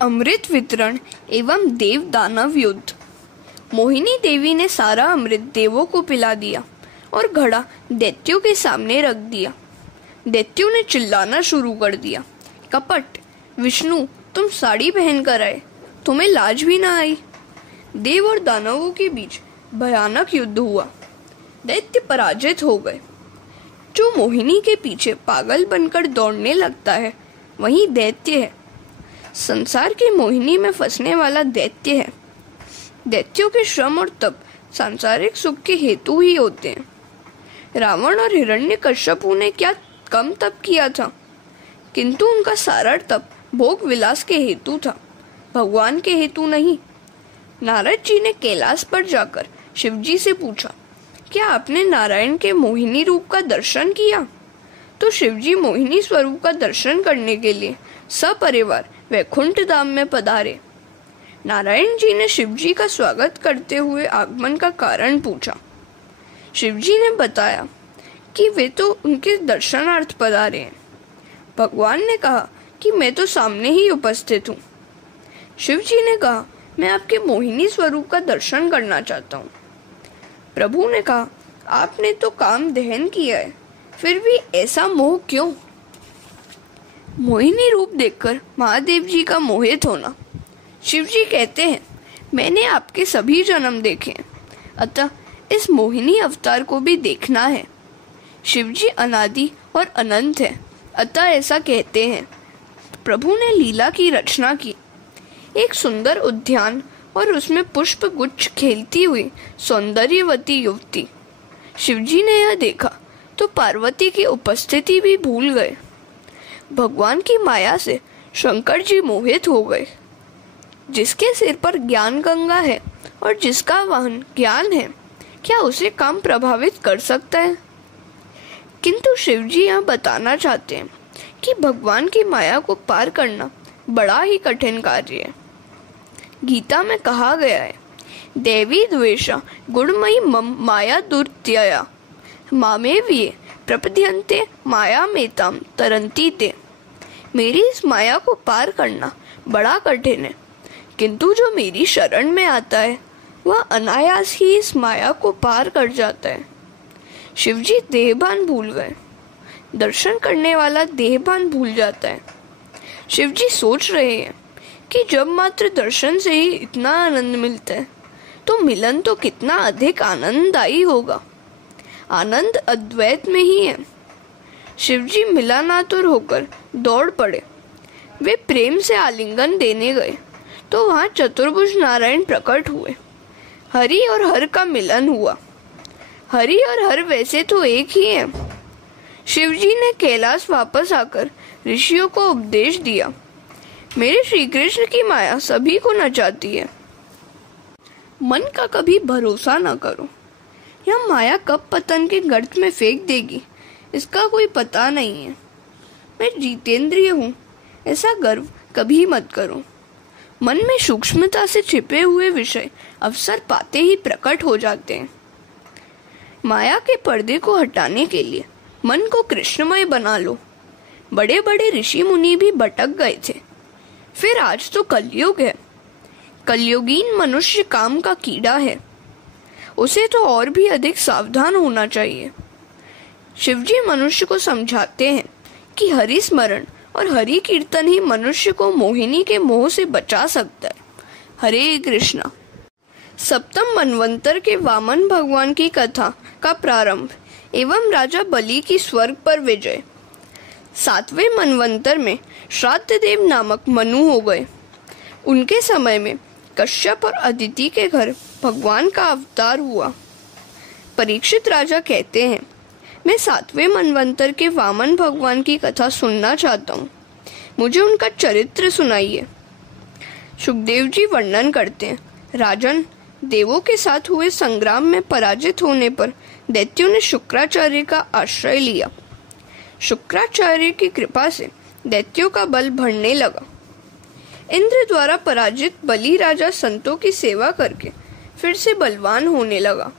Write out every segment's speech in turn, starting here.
अमृत वितरण एवं देव दानव युद्ध। मोहिनी देवी ने सारा अमृत देवों को पिला दिया और घड़ा दैत्यों के सामने रख दिया। दैत्यों ने चिल्लाना शुरू कर दिया, कपट! विष्णु, तुम साड़ी पहन कर आए, तुम्हें लाज भी ना आई। देव और दानवों के बीच भयानक युद्ध हुआ। दैत्य पराजित हो गए। जो मोहिनी के पीछे पागल बनकर दौड़ने लगता है वही दैत्य है। संसार की मोहिनी में फंसने वाला दैत्य है। दैत्यों के श्रम और तप सांसारिक सुख के हेतु ही होते हैं। रावण और हिरण्यकश्यपु ने क्या कम तप किया था, किंतु उनका सारा तप भोग विलास के हेतु था, भगवान के हेतु नहीं। नारद जी ने कैलाश पर जाकर शिवजी से पूछा, क्या आपने नारायण के मोहिनी रूप का दर्शन किया? तो शिवजी मोहिनी स्वरूप का दर्शन करने के लिए सपरिवार वैकुंठ धाम में पधारे। नारायण जी ने शिवजी का स्वागत करते हुए आगमन का कारण पूछा। शिवजी ने बताया कि वे तो उनके दर्शनार्थ पधारे हैं। भगवान ने कहा कि मैं तो सामने ही उपस्थित हूँ। शिवजी ने कहा, मैं आपके मोहिनी स्वरूप का दर्शन करना चाहता हूँ। प्रभु ने कहा, आपने तो काम दहन किया है, फिर भी ऐसा मोह क्यों? मोहिनी रूप देखकर महादेव जी का मोहित होना। शिवजी कहते हैं, मैंने आपके सभी जन्म देखे हैं, अतः इस मोहिनी अवतार को भी देखना है। शिवजी अनादि और अनंत है, अतः ऐसा कहते हैं। प्रभु ने लीला की रचना की। एक सुंदर उद्यान और उसमें पुष्प गुच्छ खेलती हुई सौंदर्यवती युवती। शिवजी ने यह देखा तो पार्वती की उपस्थिति भी भूल गए। भगवान की माया से शंकर जी मोहित हो गए। जिसके सिर पर ज्ञान गंगा है और जिसका वाहन ज्ञान है, क्या उसे काम प्रभावित कर सकता है? किंतु शिवजी यह बताना चाहते हैं कि भगवान की माया को पार करना बड़ा ही कठिन कार्य है। गीता में कहा गया है, देवी द्वेषा गुणमयी मम माया दुर्त्यया मामेव्ये प्रपद्यन्ते माया मेताम तरन्ति ते। मेरी इस माया को पार करना बड़ा कठिन है, किंतु जो मेरी शरण में आता है वह अनायास ही इस माया को पार कर जाता है। शिवजी देहभान भूल गए। दर्शन करने वाला देहभान भूल जाता है। शिवजी सोच रहे हैं कि जब मात्र दर्शन से ही इतना आनंद मिलता है तो मिलन तो कितना अधिक आनंददायी होगा। आनंद अद्वैत में ही है। शिवजी मिलानातुर होकर दौड़ पड़े। वे प्रेम से आलिंगन देने गए तो वहां चतुर्भुज नारायण प्रकट हुए। हरि और हर का मिलन हुआ। हरि और हर वैसे तो एक ही है। शिवजी ने कैलाश वापस आकर ऋषियों को उपदेश दिया, मेरे श्री कृष्ण की माया सभी को नचाती है। मन का कभी भरोसा न करो। यह माया कब पतन के गर्त में फेंक देगी, इसका कोई पता नहीं है। मैं जितेंद्रिय हूँ, ऐसा गर्व कभी मत करो। मन में सूक्ष्मता से छिपे हुए विषय अवसर पाते ही प्रकट हो जाते हैं। माया के पर्दे को हटाने के लिए मन को कृष्णमय बना लो। बड़े बड़े ऋषि मुनि भी भटक गए थे। फिर आज तो कलयुग है। कलयुगीन मनुष्य काम का कीड़ा है, उसे तो और भी अधिक सावधान होना चाहिए। शिवजी मनुष्य को समझाते हैं कि हरि स्मरण और हरि कीर्तन ही मनुष्य को मोहिनी के मोह से बचा सकता है। हरे कृष्णा। सप्तम मनवंतर के वामन भगवान की कथा का प्रारंभ एवं राजा बलि की स्वर्ग पर विजय। 7वें मनवंतर में श्राद्ध देव नामक मनु हो गए। उनके समय में कश्यप और अदिति के घर भगवान का अवतार हुआ। परीक्षित राजा कहते हैं, मैं 7वें मनवंतर के वामन भगवान की कथा सुनना चाहता हूँ, मुझे उनका चरित्र सुनाइए। सुखदेव जी वर्णन करते हैं, राजन, देवों के साथ हुए संग्राम में पराजित होने पर दैत्यों ने शुक्राचार्य का आश्रय लिया। शुक्राचार्य की कृपा से दैत्यों का बल बढ़ने लगा। इंद्र द्वारा पराजित बलि राजा संतों की सेवा करके फिर से बलवान होने लगा।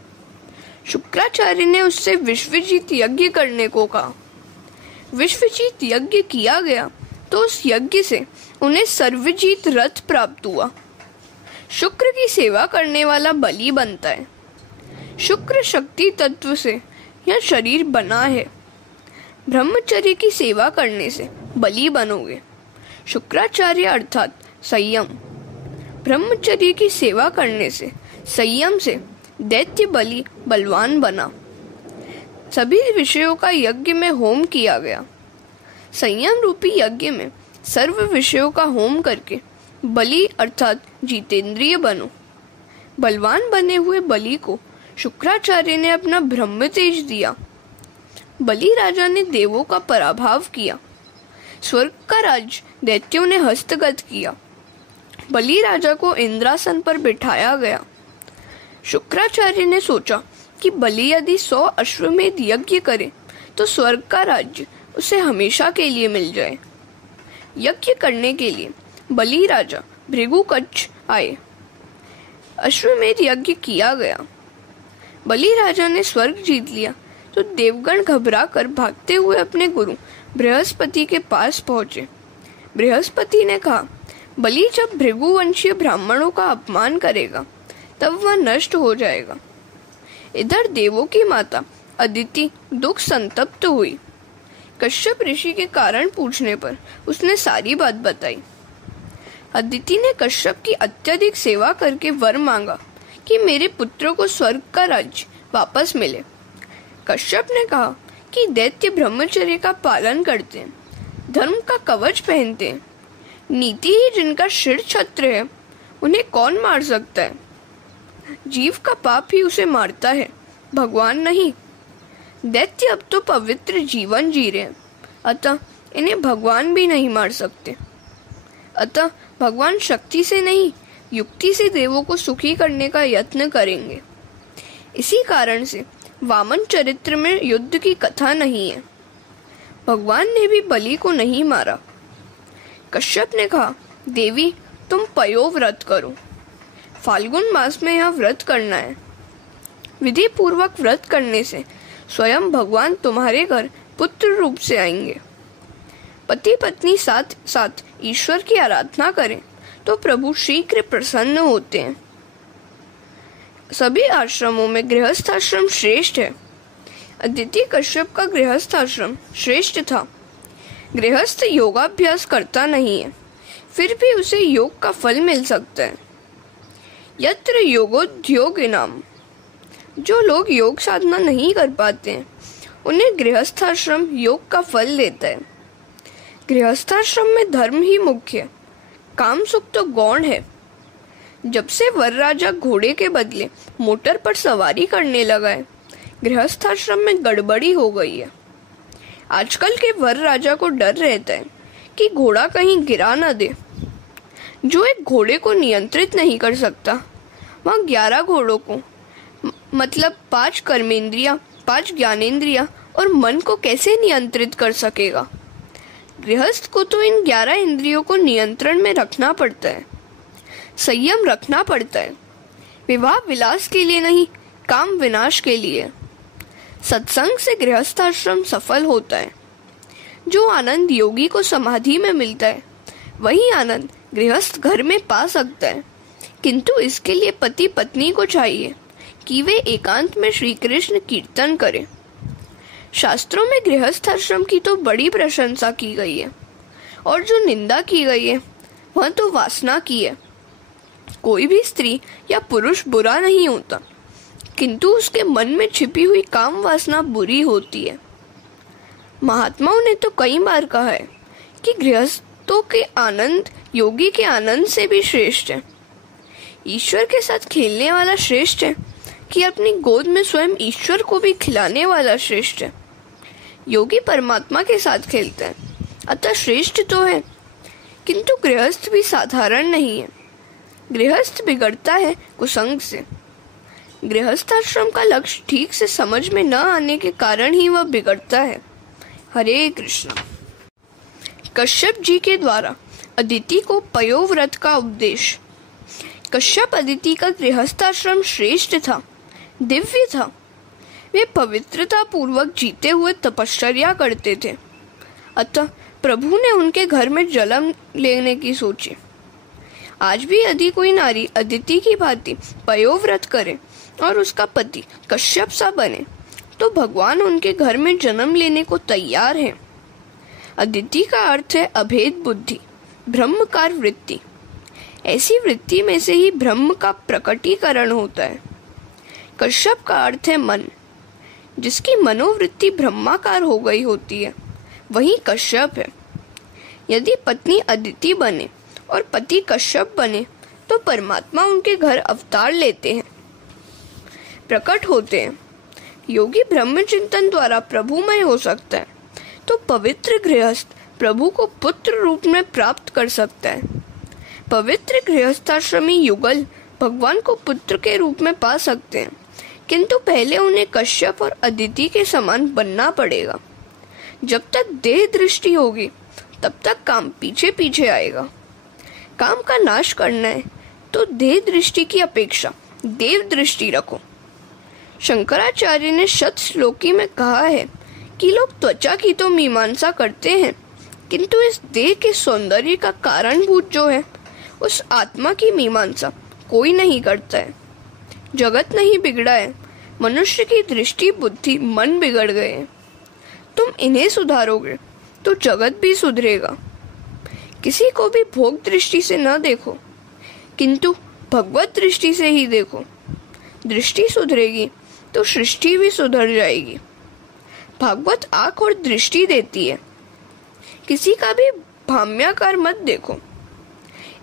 शुक्राचार्य ने उससे विश्वजीत यज्ञ करने को कहा। विश्वजीत यज्ञ किया गया तो उस यज्ञ से उन्हें सर्वजीत रथ प्राप्त हुआ। शुक्र की सेवा करने वाला बलि बनता है। शुक्र शक्ति तत्व से यह शरीर बना है। ब्रह्मचर्य की सेवा करने से बलि बनोगे। शुक्राचार्य अर्थात संयम। ब्रह्मचर्य की सेवा करने से संयम से दैत्य बलि बलवान बना। सभी विषयों का यज्ञ में होम किया गया। संयम रूपी यज्ञ में सर्व विषयों का होम करके बलि अर्थात जितेंद्रिय बनो। बलवान बने हुए बलि को शुक्राचार्य ने अपना ब्रह्म तेज दिया। बलि राजा ने देवों का पराभव किया। स्वर्ग का राज दैत्यों ने हस्तगत किया। बलि राजा को इंद्रासन पर बिठाया गया। शुक्राचार्य ने सोचा कि बलि यदि 100 अश्वमेध यज्ञ करे तो स्वर्ग का राज्य उसे हमेशा के लिए मिल जाए। यज्ञ करने के लिए बलि राजा भृगुकच्छ आए। अश्वमेध यज्ञ किया गया। बलि राजा ने स्वर्ग जीत लिया तो देवगण घबरा कर भागते हुए अपने गुरु बृहस्पति के पास पहुंचे। बृहस्पति ने कहा, बलि जब भृगुवंशीय ब्राह्मणों का अपमान करेगा तब वह नष्ट हो जाएगा। इधर देवों की माता अदिति दुख संतप्त हुई। कश्यप ऋषि के कारण पूछने पर उसने सारी बात बताई। अदिति ने कश्यप की अत्यधिक सेवा करके वर मांगा कि मेरे पुत्रों को स्वर्ग का राज्य वापस मिले। कश्यप ने कहा कि दैत्य ब्रह्मचर्य का पालन करते हैं, धर्म का कवच पहनते हैं, नीति ही जिनका शिर छत्र है, उन्हें कौन मार सकता है? जीव का पाप ही उसे मारता है, भगवान नहीं। दैत्य अब तो पवित्र जीवन जी रहे हैं, अतः इन्हें भगवान भी नहीं मार सकते। अतः भगवान शक्ति से नहीं, युक्ति से देवों को सुखी करने का यत्न करेंगे। इसी कारण से वामन चरित्र में युद्ध की कथा नहीं है। भगवान ने भी बलि को नहीं मारा। कश्यप ने कहा, देवी तुम पयो व्रत करो। फाल्गुन मास में यह व्रत करना है। विधि पूर्वक व्रत करने से स्वयं भगवान तुम्हारे घर पुत्र रूप से आएंगे। पति पत्नी साथ साथ ईश्वर की आराधना करें तो प्रभु शीघ्र प्रसन्न होते हैं। सभी आश्रमों में गृहस्थाश्रम श्रेष्ठ है। अदिति कश्यप का गृहस्थाश्रम श्रेष्ठ था। गृहस्थ योगाभ्यास करता नहीं है, फिर भी उसे योग का फल मिल सकता है। यत्र योगोद्योगिनाम, जो लोग योग साधना नहीं कर पाते हैं उन्हें गृहस्थाश्रम योग का फल देता है। गृहस्थाश्रम में धर्म ही मुख्य है, काम सुख तो गौण है। जब से वर राजा घोड़े के बदले मोटर पर सवारी करने लगा है, गृहस्थाश्रम में गड़बड़ी हो गई है। आजकल के वर राजा को डर रहता है कि घोड़ा कहीं गिरा न दे। जो एक घोड़े को नियंत्रित नहीं कर सकता, वह 11 घोड़ों को मतलब 5 कर्मेंद्रिया, 5 ज्ञानेंद्रिया और मन को कैसे नियंत्रित कर सकेगा? गृहस्थ को तो इन 11 इंद्रियों को नियंत्रण में रखना पड़ता है, संयम रखना पड़ता है। विवाह विलास के लिए नहीं, काम विनाश के लिए। सत्संग से गृहस्थाश्रम सफल होता है। जो आनंद योगी को समाधि में मिलता है, वही आनंद गृहस्थ घर में पा सकता है। किंतु इसके लिए पति पत्नी को चाहिए कि वे एकांत में श्री कृष्ण कीर्तन करें। शास्त्रों में गृहस्थाश्रम की तो बड़ी प्रशंसा की गई है, और जो निंदा की गई है वह तो वासना की है। कोई भी स्त्री या पुरुष बुरा नहीं होता, किंतु उसके मन में छिपी हुई काम वासना बुरी होती है। महात्माओं ने तो कई बार कहा है कि गृहस्थों के आनंद योगी के आनंद से भी श्रेष्ठ है। ईश्वर के साथ खेलने वाला श्रेष्ठ है कि अपनी गोद में स्वयं ईश्वर को भी खिलाने वाला श्रेष्ठ है। योगी परमात्मा के साथ खेलते हैं, अतः श्रेष्ठ तो है। किंतु गृहस्थ भी साधारण नहीं है। गृहस्थ बिगड़ता है कुसंग से। गृहस्थाश्रम का लक्ष्य ठीक से समझ में न आने के कारण ही वह बिगड़ता है। हरे कृष्ण। कश्यप जी के द्वारा अदिति को पयोव्रत का उपदेश। कश्यप अदिति का गृहस्थाश्रम श्रेष्ठ था, दिव्य था। वे पवित्रता पूर्वक जीते हुए तपश्चर्या करते थे, अतः प्रभु ने उनके घर में जन्म लेने की सोची। आज भी यदि कोई नारी अदिति की भांति पयोव्रत करे और उसका पति कश्यप सा बने तो भगवान उनके घर में जन्म लेने को तैयार है। अदिति का अर्थ है अभेद बुद्धि, ब्रह्मकार वृत्ति। ऐसी वृत्ति में से ही ब्रह्म का प्रकटीकरण होता है। कश्यप का अर्थ है मन, जिसकी मनोवृत्ति ब्रह्माकार हो गई होती है, वही कश्यप है। यदि पत्नी अदिति बने और पति कश्यप बने तो परमात्मा उनके घर अवतार लेते हैं, प्रकट होते हैं। योगी ब्रह्म चिंतन द्वारा प्रभुमय हो सकता है तो पवित्र गृहस्थ प्रभु को पुत्र रूप में प्राप्त कर सकता है। पवित्र गृहस्थाश्रमी युगल भगवान को पुत्र के रूप में पा सकते हैं, किंतु पहले उन्हें कश्यप और अदिति के समान बनना पड़ेगा। जब तक देह दृष्टि होगी तब तक काम पीछे पीछे आएगा। काम का नाश करना है तो देह दृष्टि की अपेक्षा देव दृष्टि रखो। शंकराचार्य ने शत श्लोकी में कहा है कि लोग त्वचा की तो मीमांसा करते हैं, किंतु इस देह के सौंदर्य का कारणभूत जो है उस आत्मा की मीमांसा कोई नहीं करता है। जगत नहीं बिगड़ा है, मनुष्य की दृष्टि बुद्धि मन बिगड़ गए हैं। तुम इन्हें सुधारोगे तो जगत भी सुधरेगा। किसी को भी भोग दृष्टि से न देखो, किंतु भगवत दृष्टि से ही देखो। दृष्टि सुधरेगी तो सृष्टि भी सुधर जाएगी। भागवत आंख और दृष्टि देती है, किसी का भी भाम्याकार मत देखो।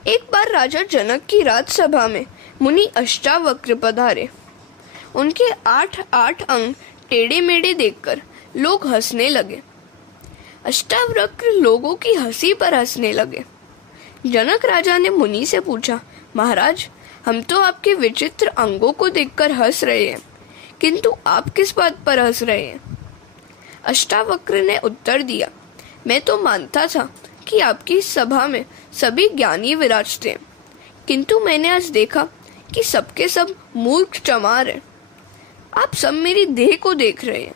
एक बार राजा जनक की राजसभा में मुनि अष्टावक्र पधारे। उनके 8 अंग टेढ़े मेढ़े देखकर लोग हंसने लगे। अष्टावक्र लोगों की हंसी पर हंसने लगे। जनक राजा ने मुनि से पूछा, महाराज, हम तो आपके विचित्र अंगों को देखकर हंस रहे हैं, किंतु आप किस बात पर हंस रहे हैं? अष्टावक्र ने उत्तर दिया, मैं तो मानता था कि आपकी सभा में सभी ज्ञानी विराजते हैं, किंतु मैंने आज देखा कि सबके सब मूर्ख चमार हैं। आप सब मेरी देह को देख रहे हैं,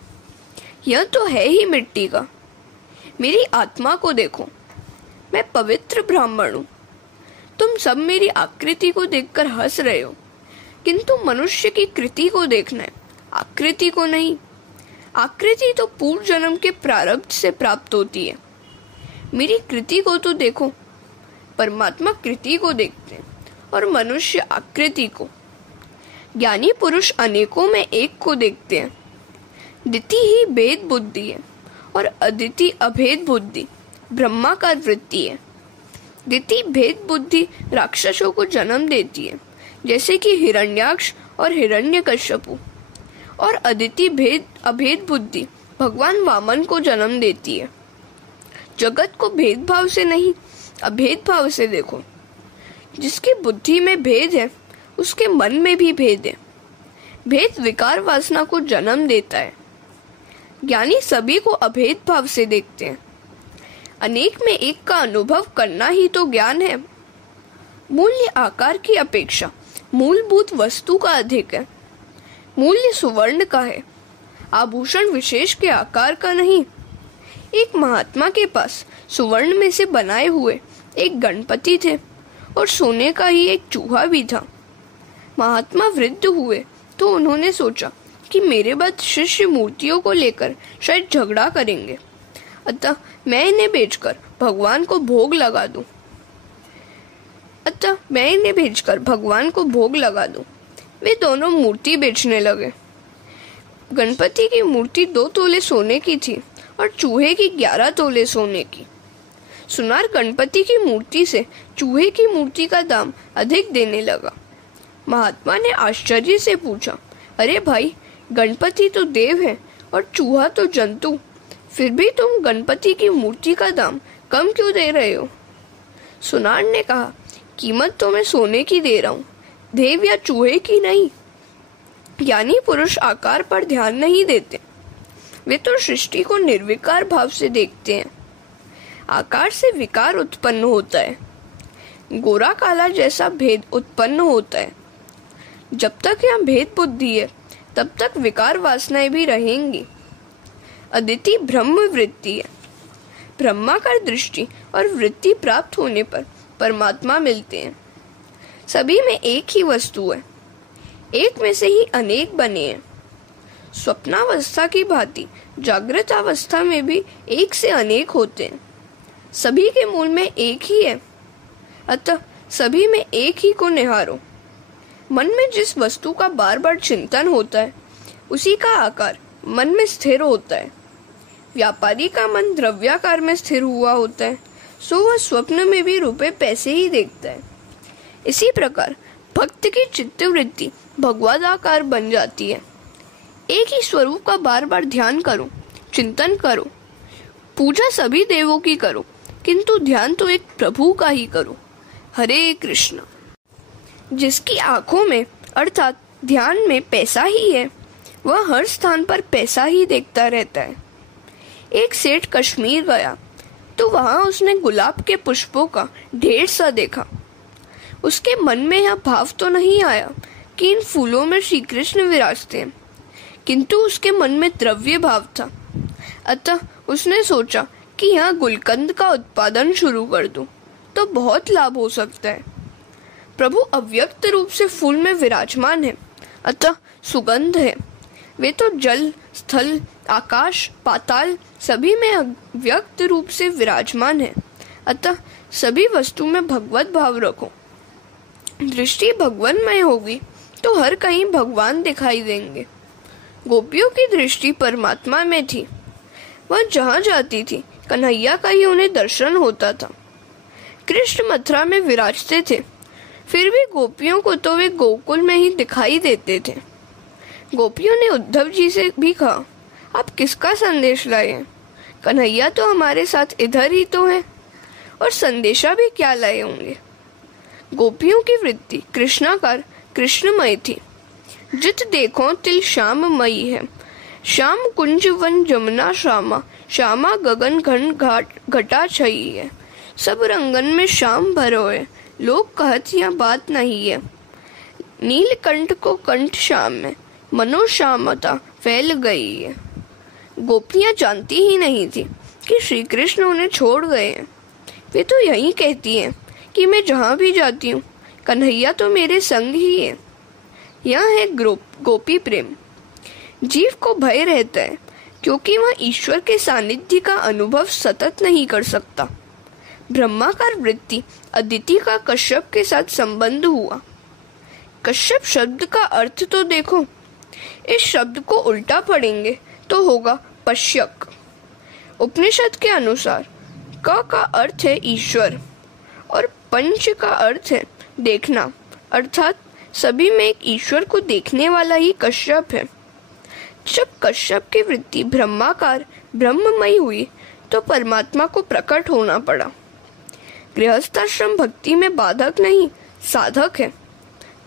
यह तो है ही मिट्टी का। मेरी आत्मा को देखो, मैं पवित्र ब्राह्मण हूँ। तुम सब मेरी आकृति को देखकर हंस रहे हो, किंतु मनुष्य की कृति को देखना है, आकृति को नहीं। आकृति तो पूर्व जन्म के प्रारब्ध से प्राप्त होती है। मेरी कृति को तो देखो। परमात्मा कृति को देखते हैं और मनुष्य आकृति को। ज्ञानी पुरुष अनेकों में एक को देखते हैं। दिति ही भेद बुद्धि है और अदिति अभेद बुद्धि, ब्रह्माकार वृत्ति है। दिति भेद बुद्धि राक्षसों को जन्म देती है, जैसे कि हिरण्याक्ष और हिरण्यकश्यपु, और अदिति अभेद बुद्धि भगवान वामन को जन्म देती है। जगत को भेदभाव से नहीं, अभेद भाव से देखो। जिसकी बुद्धि में भेद है उसके मन में भी भेद है। भेद विकार वासना को जन्म देता है। ज्ञानी सभी को अभेद भाव से देखते हैं। अनेक में एक का अनुभव करना ही तो ज्ञान है। मूल्य आकार की अपेक्षा मूलभूत वस्तु का अधिक है। मूल्य सुवर्ण का है, आभूषण विशेष के आकार का नहीं। एक महात्मा के पास सुवर्ण में से बनाए हुए एक गणपति थे और सोने का ही एक चूहा भी था। महात्मा वृद्ध हुए तो उन्होंने सोचा कि मेरे बाद शिष्य मूर्तियों को लेकर शायद झगड़ा करेंगे, अतः मैं इन्हें बेचकर भगवान को भोग लगा दूं। वे दोनों मूर्ति बेचने लगे। गणपति की मूर्ति 2 तोले सोने की थी और चूहे की 11 तोले सोने की। सुनार गणपति की मूर्ति से चूहे की मूर्ति का दाम अधिक देने लगा। महात्मा ने आश्चर्य से पूछा, अरे भाई, गणपति तो देव है और चूहा तो जंतु, फिर भी तुम गणपति की मूर्ति का दाम कम क्यों दे रहे हो? सुनार ने कहा, कीमत तो मैं सोने की दे रहा हूँ, देव या चूहे की नहीं। ज्ञानी पुरुष आकार पर ध्यान नहीं देते, वे तो सृष्टि को निर्विकार भाव से देखते हैं। आकार से विकार उत्पन्न होता है, गोरा काला जैसा भेद उत्पन्न होता है। जब तक यह भेद बुद्धि है तब तक विकार वासनाएं भी रहेंगी। अदिति ब्रह्म वृत्ति है, ब्रह्माकार दृष्टि और वृत्ति प्राप्त होने पर परमात्मा मिलते हैं। सभी में एक ही वस्तु है, एक में से ही अनेक बने हैं। स्वप्नावस्था की भांति जागृत अवस्था में भी एक से अनेक होते हैं। सभी के मूल में एक ही है, अतः सभी में एक ही को निहारो। मन में जिस वस्तु का बार बार चिंतन होता है उसी का आकार मन में स्थिर होता है। व्यापारी का मन द्रव्याकार में स्थिर हुआ होता है, सो वह स्वप्न में भी रुपए पैसे ही देखता है। इसी प्रकार भक्त की चित्तवृत्ति भगवदाकार बन जाती है। एक ही स्वरूप का बार बार ध्यान करो, चिंतन करो। पूजा सभी देवों की करो, किंतु ध्यान तो एक प्रभु का ही करो। हरे कृष्ण। जिसकी आंखों में अर्थात ध्यान में पैसा ही है, वह हर स्थान पर पैसा ही देखता रहता है। एक सेठ कश्मीर गया तो वहां उसने गुलाब के पुष्पों का ढेर सा देखा। उसके मन में यह भाव तो नहीं आया कि इन फूलों में श्री कृष्ण विराजते हैं, किंतु उसके मन में द्रव्य भाव था। अतः उसने सोचा कि यहाँ गुलकंद का उत्पादन शुरू कर दूं तो बहुत लाभ हो सकता है। प्रभु अव्यक्त रूप से फूल में विराजमान है, अतः सुगंध है। वे तो जल, स्थल, आकाश, पाताल सभी में अव्यक्त रूप से विराजमान है, अतः सभी वस्तु में भगवत भाव रखो। दृष्टि भगवानमय होगी तो हर कहीं भगवान दिखाई देंगे। गोपियों की दृष्टि परमात्मा में थी। वह जहाँ जाती थी कन्हैया का ही उन्हें दर्शन होता था। कृष्ण मथुरा में विराजते थे, फिर भी गोपियों को तो वे गोकुल में ही दिखाई देते थे। गोपियों ने उद्धव जी से भी कहा, आप किसका संदेश लाए हैं? कन्हैया तो हमारे साथ इधर ही तो है, और संदेशा भी क्या लाए होंगे। गोपियों की वृत्ति कृष्णाकार कृष्णमय थी। जित देखो तिल श्याममयी है। श्याम कुंज वन जमुना श्यामा, श्यामा गगन घन घाट घटा छई है। सब रंगन में श्याम भरोए, लोग कहत यह बात नहीं है। नीलकंठ को कंठ श्याम में, मनो श्यामता फैल गई है। गोपियां जानती ही नहीं थी कि श्री कृष्ण उन्हें छोड़ गए हैं। वे तो यही कहती हैं कि मैं जहाँ भी जाती हूँ कन्हैया तो मेरे संग ही है। यह है गोपी प्रेम। जीव को भय रहता है क्योंकि वह ईश्वर के सानिध्य का अनुभव सतत नहीं कर सकता। ब्रह्माकार वृत्ति अदिति का कश्यप के साथ संबंध हुआ। कश्यप शब्द का अर्थ तो देखो। इस शब्द को उल्टा पढ़ेंगे तो होगा पश्यक। उपनिषद के अनुसार क का अर्थ है ईश्वर और पंच का अर्थ है देखना, अर्थात सभी में एक ईश्वर को देखने वाला ही कश्यप है। जब कश्यप की वृत्ति ब्रह्माकार ब्रह्ममयी हुई तो परमात्मा को प्रकट होना पड़ा। गृहस्थाश्रम भक्ति में बाधक नहीं, साधक है।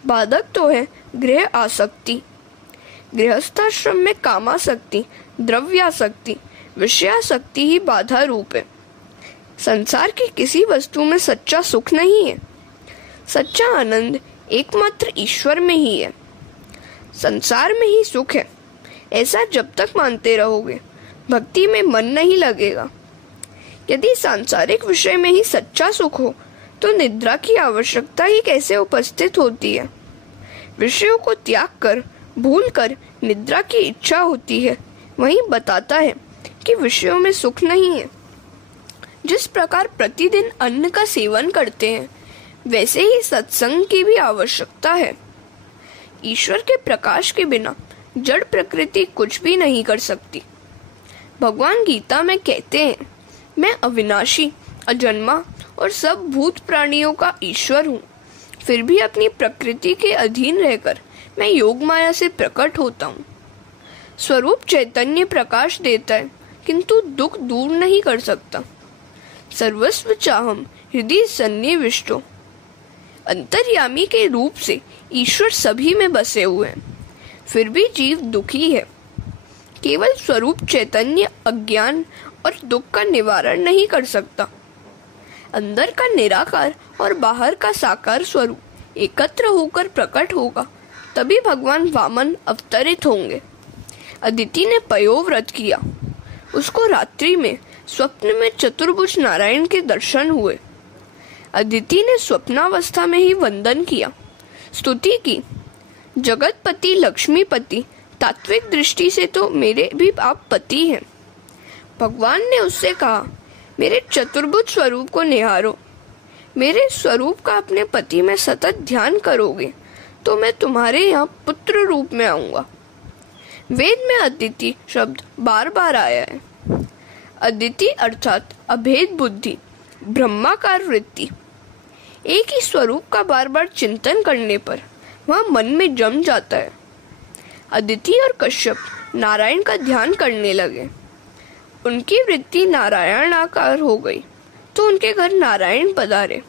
बाधक तो है गृह आसक्ति। गृहस्थाश्रम में कामासक्ति, द्रव्यासक्ति, विषयासक्ति ही बाधा रूप है। संसार की किसी वस्तु में सच्चा सुख नहीं है। सच्चा आनंद एकमात्र ईश्वर में ही है। संसार में ही सुख है, ऐसा जब तक मानते रहोगे भक्ति में मन नहीं लगेगा। यदि सांसारिक विषय में ही सच्चा सुख हो तो निद्रा की आवश्यकता ही कैसे उपस्थित होती है। विषयों को त्याग कर भूल कर निद्रा की इच्छा होती है, वही बताता है कि विषयों में सुख नहीं है। जिस प्रकार प्रतिदिन अन्न का सेवन करते हैं वैसे ही सत्संग की भी आवश्यकता है। ईश्वर के प्रकाश के बिना जड़ प्रकृति कुछ भी नहीं कर सकती। भगवान गीता में कहते हैं, मैं अविनाशी, अजन्मा और सब भूत प्राणियों का ईश्वर हूँ, फिर भी अपनी प्रकृति के अधीन रहकर मैं योग माया से प्रकट होता हूँ। स्वरूप चैतन्य प्रकाश देता है किंतु दुख दूर नहीं कर सकता। सर्वस्व चाहम हृदय सन्निविष्टो। अंतर्यामी के रूप से ईश्वर सभी में बसे हुए हैं, फिर भी जीव दुखी है। केवल स्वरूप चैतन्य अज्ञान और दुख का निवारण नहीं कर सकता। अंदर का निराकार और बाहर का साकार स्वरूप एकत्र होकर प्रकट होगा, तभी भगवान वामन अवतरित होंगे। अदिति ने पयोव्रत किया। उसको रात्रि में स्वप्न में चतुर्भुज नारायण के दर्शन हुए। अदिति ने स्वप्नावस्था में ही वंदन किया, स्तुति की। जगतपति लक्ष्मीपति, तात्विक दृष्टि से तो मेरे भी आप पति हैं। भगवान ने उससे कहा, मेरे चतुर्भुज स्वरूप को निहारो। मेरे स्वरूप का अपने पति में सतत ध्यान करोगे तो मैं तुम्हारे यहाँ पुत्र रूप में आऊंगा। वेद में अदिति शब्द बार बार आया है। अदिति अर्थात अभेद बुद्धि, ब्रह्माकार वृत्ति। एक ही स्वरूप का बार बार चिंतन करने पर वह मन में जम जाता है। अदिति और कश्यप नारायण का ध्यान करने लगे। उनकी वृत्ति नारायणाकार हो गई तो उनके घर नारायण पधारे।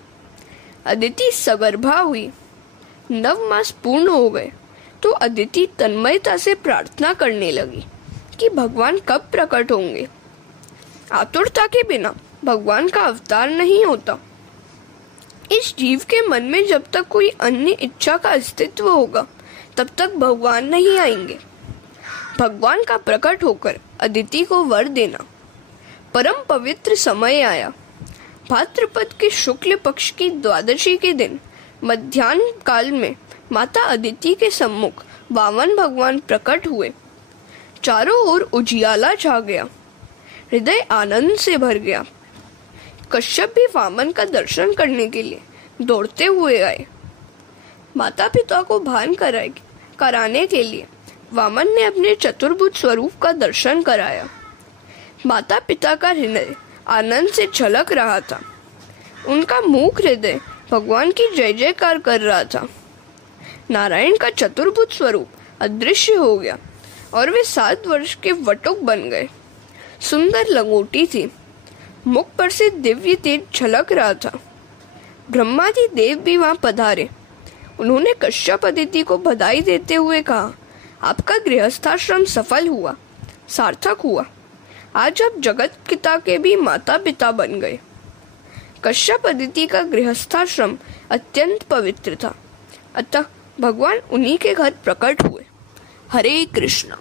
अदिति सगर्भा हुई। 9 मास पूर्ण हो गए तो अदिति तन्मयता से प्रार्थना करने लगी कि भगवान कब प्रकट होंगे। आतुरता के बिना भगवान का अवतार नहीं होता। इस जीव के मन में जब तक कोई अन्य इच्छा का अस्तित्व होगा तब तक भगवान नहीं आएंगे। भगवान का प्रकट होकर अदिति को वर देना। परम पवित्र समय आया। भाद्रपद के शुक्ल पक्ष की द्वादशी के दिन मध्याह्न काल में माता अदिति के सम्मुख वामन भगवान प्रकट हुए। चारों ओर उजियाला छा गया। हृदय आनंद से भर गया। कश्यप भी वामन का दर्शन करने के लिए दौड़ते हुए आए। माता पिता को भान कराने के लिए वामन ने अपने चतुर्भुज स्वरूप का दर्शन कराया। माता पिता का हृदय आनंद से छलक रहा था। उनका मूक हृदय भगवान की जय जयकार कर रहा था। नारायण का चतुर्भुज स्वरूप अदृश्य हो गया और वे 7 वर्ष के वटुक बन गए। सुंदर लंगोटी थी। मुख पर से दिव्य तेज झलक रहा था। ब्रह्मादि देव भी वहां पधारे। उन्होंने कश्यप अदिति को बधाई देते हुए कहा, आपका गृहस्थाश्रम सफल हुआ, सार्थक हुआ। आज आप जगत पिता के भी माता पिता बन गए। कश्यप अदिति का गृहस्थाश्रम अत्यंत पवित्र था, अतः भगवान उन्हीं के घर प्रकट हुए। हरे कृष्ण।